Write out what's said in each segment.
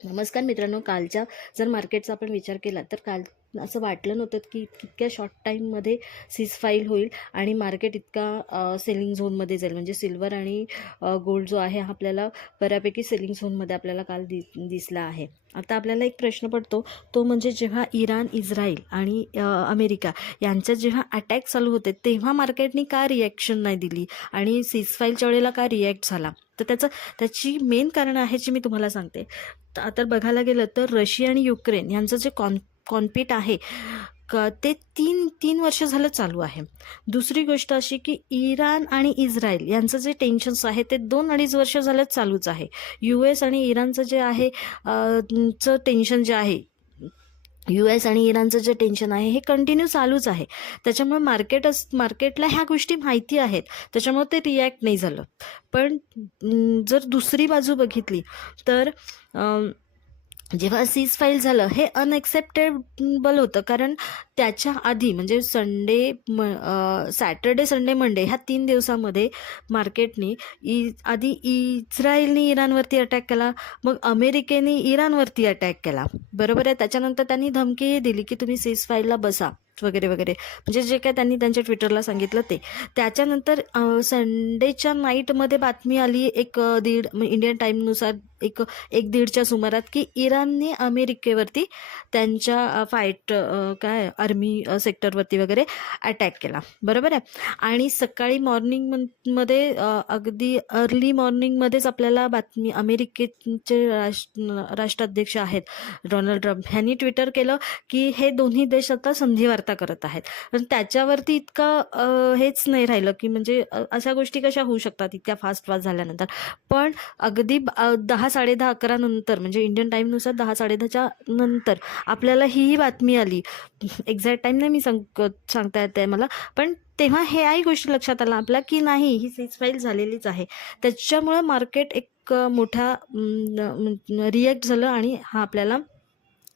नमस्कार मित्रांनो, कालच्या जर मार्केटचा आपण विचार केला तर काल असं वाटलं नव्हतं की इतक्या शॉर्ट टाईममध्ये फाईल होईल आणि मार्केट इतका सेलिंग झोनमध्ये जाईल. म्हणजे सिल्वर आणि गोल्ड जो आहे हा आपल्याला बऱ्यापैकी सेलिंग झोनमध्ये आपल्याला काल दिसला आहे. आता आपल्याला एक प्रश्न पडतो, तो म्हणजे जेव्हा इराण, इस्रायल आणि अमेरिका यांच्यात जेव्हा अटॅक चालू होते तेव्हा मार्केटनी का रिॲक्शन नाही दिली आणि फाईलच्या वेळेला का रिॲक्ट झाला. तर त्याची मेन कारणं आहेत जी मी तुम्हाला सांगते. तर बघायला गेलं तर रशिया आणि युक्रेन यांचं जे कॉन्फ्लिक्ट आहे ते तीन तीन वर्ष झालं चालू आहे. दुसरी गोष्ट अशी की इराण आणि इस्रायल यांचं जे टेन्शन्स आहे ते 2-2.5 वर्ष झालं चालूच आहे. US आणि इराणचं जे आहे टेन्शन जे आहे, US आणि इराणचं जे टेन्शन आहे हे कंटिन्यू चालूच आहे. त्याच्यामुळे मार्केटला ह्या गोष्टी माहिती आहेत, त्याच्यामुळे ते रिॲक्ट नाही झालं. पण जर दुसरी बाजू बघितली तर जेव्हा फाईल झालं हे अनएक्सेप्टेबल होतं. कारण त्याच्या आधी म्हणजे सॅटर्डे, संडे, मंडे ह्या 3 दिवसामध्ये मार्केटने आधी इस्रायलने इराणवरती अटॅक केला, मग अमेरिकेने इराणवरती अटॅक केला, बरोबर आहे. त्याच्यानंतर त्यांनी धमकीही दिली की तुम्ही फाईलला बसा वगैरे वगैरे, म्हणजे जे काय त्यांनी त्यांच्या ट्विटरला सांगितलं ते. त्याच्यानंतर संडेच्या नाईटमध्ये बातमी आली इंडियन टाईमनुसार एक 1-1:30च्या सुमारात की इराणने अमेरिकेवरती त्यांच्या आर्मी सेक्टरवरती वगैरे अटॅक केला, बरोबर आहे. आणि सकाळी मॉर्निंगमध्ये अगदी अर्ली मॉर्निंगमध्येच आपल्याला बातमी, अमेरिकेचे राष्ट्राध्यक्ष आहेत डोनाल्ड ट्रम्प यांनी ट्विटर केलं की हे दोन्ही देश आता संधिवार्ता करत आहेत. पण त्याच्यावरती इतकं हेच नाही राहिलं की म्हणजे अशा गोष्टी कशा होऊ शकतात इतक्या फास्ट झाल्यानंतर. पण अगदी 10-10:30-11 नंतर, म्हणजे इंडियन टाईमनुसार 10-10:30च्या नंतर आपल्याला ही बातमी आली. एक्झॅक्ट टाईम नाही मी सांगता येते मला, पण तेव्हा ह्याही गोष्टी लक्षात आल्या आपल्या की नाही, ही फाईल झालेलीच आहे. त्याच्यामुळं मार्केट एक मोठा रिॲक्ट झालं आणि हा आपल्याला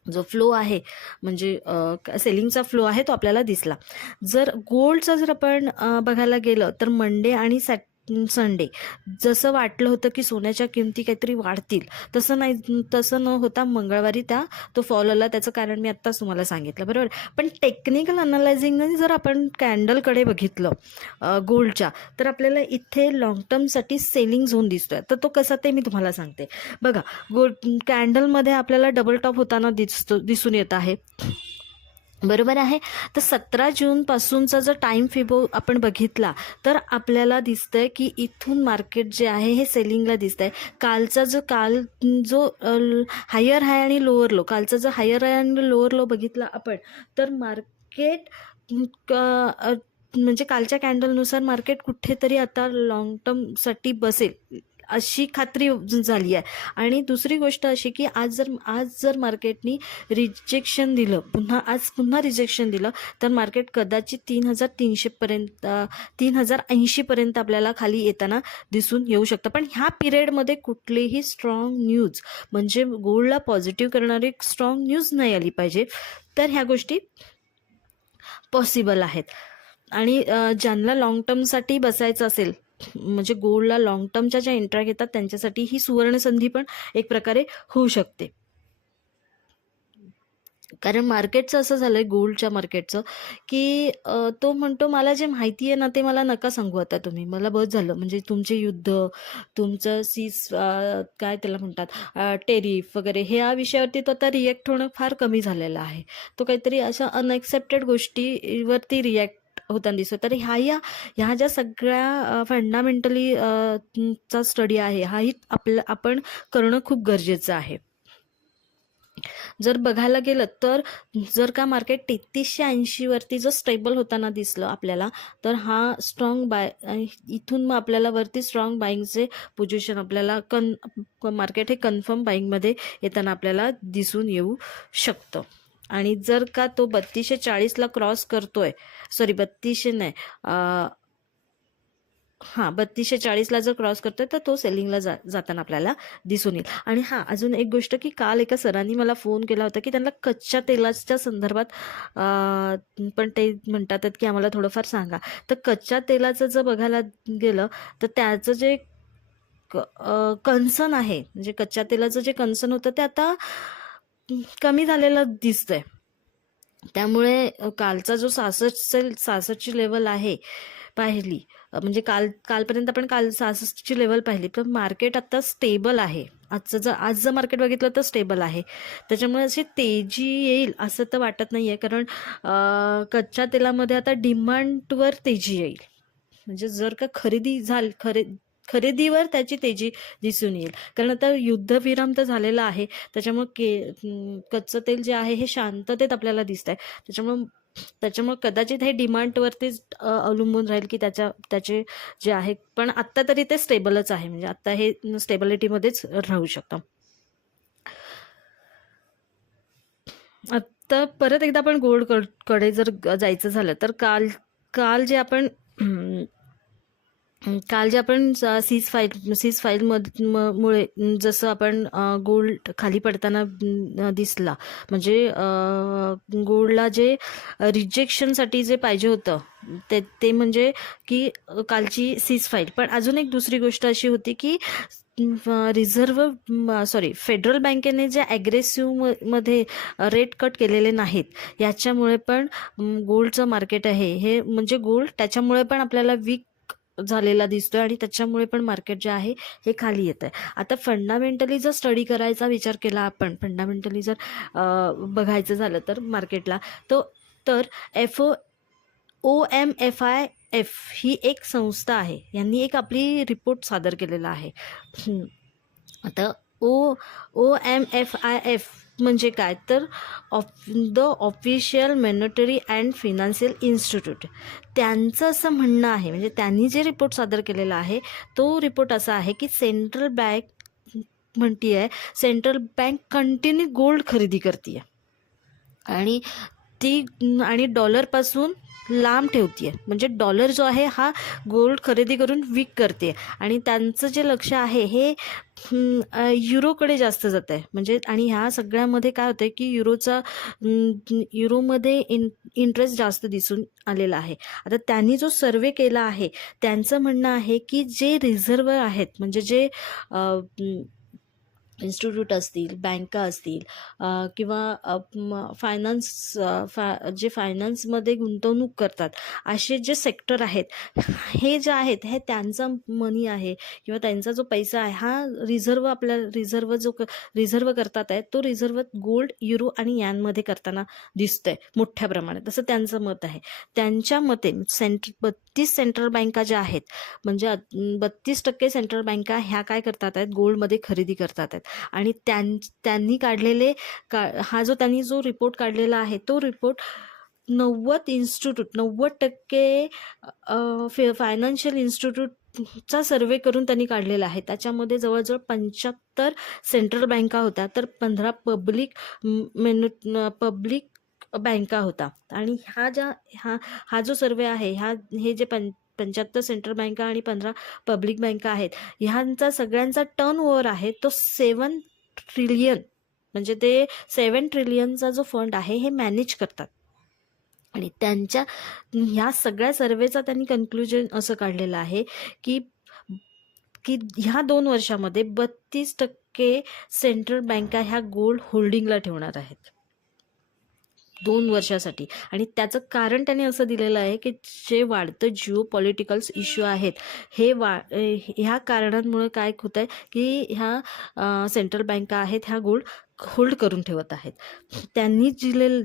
जो फ्लो आहे म्हणजे सेलिंगचा फ्लो आहे तो आपल्याला दिसला. जर गोल्डचा जर आपण बघायला गेलं तर मंडे आणि संडे जसं वाटलं होतं की सोन्याच्या किमती काहीतरी वाढतील, तसं न होता मंगळवारी तो फॉल आला. त्याचं कारण मी आत्ताच तुम्हाला सांगितलं, बरोबर. पण टेक्निकल अनालायझिंगने जर आपण कॅन्डलकडे बघितलं गोल्डच्या, तर आपल्याला इथे लॉंग टर्मसाठी सेलिंग झोन दिसतोय. तर तो कसा ते मी तुम्हाला सांगते. बघा, गोल्ड कॅन्डलमध्ये आपल्याला डबल टॉप होताना दिसून येत आहे, बरोबर आहे. तर 17 जूनपासूनचा जर टाईम फिबो आपण बघितला तर आपल्याला दिसतंय की इथून मार्केट जे आहे हे सेलिंगला दिसतंय. काल जो हायर हाय आणि लोअर लो, कालचा जो हायर हाय आणि लोअर लो बघितला आपण, तर मार्केट म्हणजे कालच्या कॅन्डलनुसार मार्केट कुठेतरी आता लॉंग टर्मसाठी बसेल अशी खात्री झाली आहे. आणि दुसरी गोष्ट अशी की आज जर मार्केटनी रिजेक्शन दिलं, पुन्हा रिजेक्शन दिलं, तर मार्केट कदाचित 3,300पर्यंत 3,080पर्यंत आपल्याला खाली येताना दिसून येऊ शकतं. पण ह्या पिरियडमध्ये कुठलीही स्ट्रॉंग न्यूज, म्हणजे गोल्डला पॉझिटिव्ह करणारी स्ट्रॉंग न्यूज नाही आली पाहिजे. तर ह्या गोष्टी पॉसिबल आहेत. आणि ज्यांना लाँग टर्मसाठी बसायचं असेल, म्हणजे गोल्डला लाँग टर्मच्या ज्या एंट्र्या घेतात त्यांच्यासाठी ही सुवर्णसंधी पण एक प्रकारे होऊ शकते. कारण मार्केटचं असं झालंय, गोल्डच्या मार्केटचं, की तो म्हणतो मला जे माहिती आहे ना ते मला नका सांगू आता तुम्ही, मला बस झालं. म्हणजे तुमचे युद्ध, तुमचं काय त्याला म्हणतात टेरिफ वगैरे, ह्या विषयावरती तो आता रिॲक्ट होणं फार कमी झालेलं आहे. तो काहीतरी अशा अनएक्सेप्टेड गोष्टीवरती रिॲक्ट होताना दिसतो. तर ह्या ज्या सगळ्या फंडामेंटली चा स्टडी आहे, हाही आपण करणं खूप गरजेचं आहे. जर बघायला गेलं तर जर का मार्केट 3380 वरती जर स्टेबल होताना दिसलं आपल्याला, तर हा स्ट्रॉंग इथून मग आपल्याला वरती स्ट्रॉंग बाईंगचे पोझिशन आपल्याला मार्केट हे कन्फर्म बाईंगमध्ये येताना आपल्याला दिसून येऊ शकतं. आणि जर का तो 3240ला क्रॉस करतोय, सॉरी 3200 नाही, 3240ला जर क्रॉस करतोय तर तो सेलिंगला जाताना आपल्याला दिसून येईल. आणि अजून एक गोष्ट की काल एका सरांनी मला फोन केला होता की त्यांना कच्च्या तेलाच्या संदर्भात पण ते म्हणतात की आम्हाला थोडंफार सांगा. तर कच्च्या तेलाचं जर बघायला गेलं तर त्याचं जे कन्सर्न आहे, म्हणजे कच्च्या तेलाचं जे कन्सर्न होतं ते आता कमी झालेलं दिसतंय. त्यामुळे कालचा जो 66ची लेवल आहे पाहिली, म्हणजे कालपर्यंत आपण 66ची लेवल पाहिली, तर मार्केट आता स्टेबल आहे. आज जर मार्केट बघितलं तर स्टेबल आहे. त्याच्यामुळे अशी तेजी येईल असं तर वाटत नाही आहे, कारण कच्च्या तेलामध्ये आता डिमांडवर तेजी येईल. म्हणजे जर का खरेदीवर त्याची तेजी दिसून येईल, कारण आता युद्धविराम तर झालेला आहे. त्याच्यामुळे कच्चं तेल जे आहे हे शांततेत आपल्याला दिसत आहे. त्याच्यामुळे कदाचित हे डिमांडवरतीच अवलंबून राहील की त्याचे जे आहे, पण आत्ता तरी ते स्टेबलच आहे, म्हणजे आत्ता हे स्टेबिलिटीमध्येच राहू शकतं. आता परत एकदा आपण गोल्ड कडे जर जायचं झालं तर काल जे आपण सीज फाईल मुळे जसं आपण गोल्ड खाली पडताना दिसला, म्हणजे गोल्डला जे रिजेक्शनसाठी जे पाहिजे होतं ते म्हणजे की कालची सीज फाईल. पण अजून एक दुसरी गोष्ट अशी होती की फेडरल बँकेने जे ॲग्रेसिव्ह मध्ये रेट कट केलेले नाहीत, याच्यामुळे पण गोल्डचं मार्केट आहे हे, म्हणजे गोल्ड त्याच्यामुळे पण आपल्याला वीक झालेला दिसतोय आणि त्याच्यामुळे पण मार्केट जे आहे हे खाली येत आहे. आता फंडामेंटली जर स्टडी करायचा विचार केला आपण, फंडामेंटली जर बघायचं झालं तर मार्केटला, तर OMFIF ही एक संस्था आहे, यांनी एक आपली रिपोर्ट सादर केलेला आहे. आता OMFIF म्हणजे काय, तर the official monetary and financial institute, त्यांचं असं म्हणणं आहे, म्हणजे त्यांनी जे रिपोर्ट सादर केलेला आहे तो रिपोर्ट असा आहे की सेंट्रल बँक कंटिन्यू गोल्ड खरेदी करते आणि आणि डॉलरपासून लांब ठेवते, म्हणजे डॉलर जो आहे हा गोल्ड खरेदी करून वीक करते आणि त्यांचं जे लक्ष आहे हे युरोकडे जास्त जात आहे. म्हणजे आणि ह्या सगळ्यामध्ये काय होतं की युरोमध्ये इंटरेस्ट जास्त दिसून आलेला आहे. आता त्यांनी जो सर्वे केला आहे त्यांचं म्हणणं आहे की जे रिझर्व्ह आहेत, म्हणजे जे इन्स्टिट्यूट असतील, बँका असतील किंवा जे फायनान्समध्ये गुंतवणूक करतात, असे जे सेक्टर आहेत, हे जे आहेत हे त्यांचा मनी आहे किंवा त्यांचा जो पैसा आहे हा रिझर्व्ह करतात आहे, तो रिझर्व्ह गोल्ड, युरो आणि यांमध्ये करताना दिसतंय मोठ्या प्रमाणात, असं त्यांचं मत आहे. त्यांच्या मते 32 सेंट्रल बँका ज्या आहेत, म्हणजे 32% सेंट्रल बँका ह्या काय करतात आहेत, गोल्डमध्ये खरेदी करतात आहेत. आणि त्यांनी काढलेले त्यांनी जो रिपोर्ट काढलेला आहे तो रिपोर्ट 90% फायनान्शियल इन्स्टिट्यूटचा सर्वे करून त्यांनी काढलेला आहे. त्याच्यामध्ये जवळजवळ 75 सेंट्रल बँका होत्या, तर 15 पब्लिक बँका होता. आणि हा जो सर्वे आहे, हे जे 75 सेंट्रल बँका आणि 15 पब्लिक बँका आहेत, ह्यांचा सगळ्यांचा टर्न ओव्हर आहे तो 7 ट्रिलियन, म्हणजे ते 7 ट्रिलियनचा जो फंड आहे हे मॅनेज करतात. आणि त्यांच्या ह्या सगळ्या सर्वेचा त्यांनी कन्क्लुजन असं काढलेलं आहे की ह्या 2 वर्षामध्ये 32% सेंट्रल बँका ह्या गोल्ड होल्डिंगला ठेवणार आहेत 2 वर्षासाठी. आणि त्याचं कारण त्याने असं दिलेलं आहे की जे वाढतं जिओ पॉलिटिकल्स इश्यू आहेत, ह्या कारणांमुळे काय होत आहे की ह्या सेंट्रल बँका आहेत ह्या गोल्ड होल्ड करून ठेवत आहेत. त्यांनी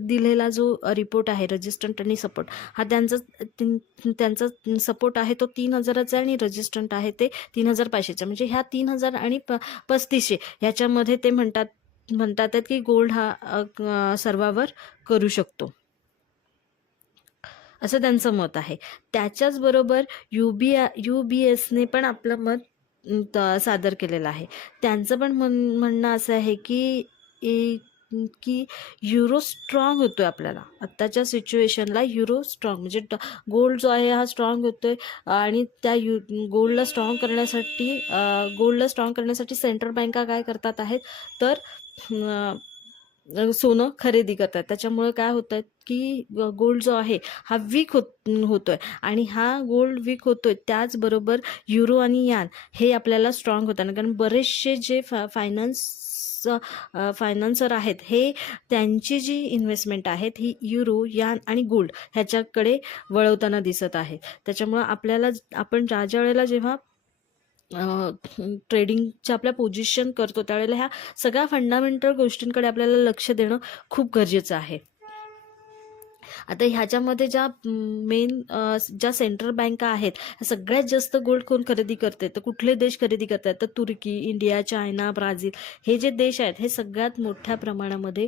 दिलेला जो रिपोर्ट आहे रजिस्टंट आणि सपोर्ट, हा त्यांचा सपोर्ट आहे तो 3000चा आणि रजिस्टंट आहे ते 3500चा, म्हणजे ह्या 3000 आणि 3500 ह्याच्यामध्ये ते म्हणतात की गोल्ड हा सर्वावर करू शकतो, असं त्यांचं मत आहे. त्याच्याच बरोबर UBSने पण आपलं मत सादर केलेलं आहे. त्यांचं पण म्हणणं असं आहे की युरो स्ट्रॉंग होतोय, आपल्याला आत्ताच्या सिच्युएशनला युरो स्ट्रॉंग, म्हणजे गोल्ड जो आहे हा स्ट्रॉंग होतोय आणि त्या गोल्डला स्ट्रॉंग करण्यासाठी सेंट्रल बँका काय करतात आहेत, तर सोनं खरेदी करतात. त्याच्यामुळं काय होतं की गोल्ड जो आहे हा वीक होतोय आणि हा गोल्ड वीक होतोय त्याचबरोबर युरो आणि यान हे आपल्याला स्ट्रॉंग होताना, कारण बरेचसे जे फायनान्सर आहेत हे त्यांची जी इन्व्हेस्टमेंट आहेत ही युरो यान आणि गोल्ड ह्याच्याकडे वळवताना दिसत आहे. त्याच्यामुळं आपण ज्या वेळेला जेव्हा ट्रेडिंगच्या आपल्या पोझिशन करतो त्यावेळेला ह्या सगळ्या फंडामेंटल गोष्टींकडे आपल्याला लक्ष देणं खूप गरजेचं आहे. आता ह्याच्यामध्ये ज्या सेंट्रल बँका आहेत सगळ्यात जास्त गोल्ड कोण खरेदी करते, तर कुठले देश खरेदी करतात, तर तुर्की, इंडिया, चायना, ब्राझील हे जे देश आहेत हे सगळ्यात मोठ्या प्रमाणामध्ये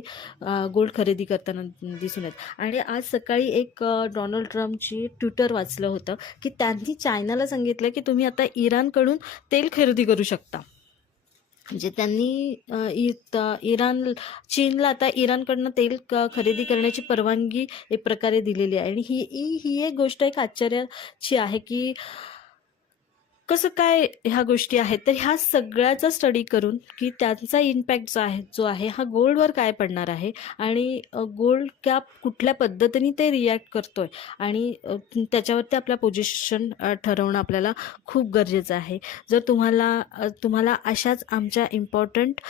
गोल्ड खरेदी करताना दिसून येत. आणि आज सकाळी एक डोनाल्ड ट्रम्पची ट्विटर वाचलं होतं की त्यांनी चायनाला सांगितलं की तुम्ही आता इराणकडून तेल खरेदी करू शकता. म्हणजे त्यांनी चीनला आता इराणकडनं तेल खरेदी करण्याची परवानगी एक प्रकारे दिलेली आहे. आणि ही एक गोष्ट एक आश्चर्याची आहे की कसं काय ह्या गोष्टी आहेत. तर ह्या सगळ्याचा स्टडी करून की त्यांचा इम्पॅक्ट जो आहे हा गोल्डवर काय पडणार आहे आणि गोल्ड कुठल्या पद्धतीने ते रिॲक्ट करतोय आणि त्याच्यावरती आपल्या पोझिशन ठरवणं आपल्याला खूप गरजेचं आहे. जर तुम्हाला अशाच आमच्या इम्पॉर्टंट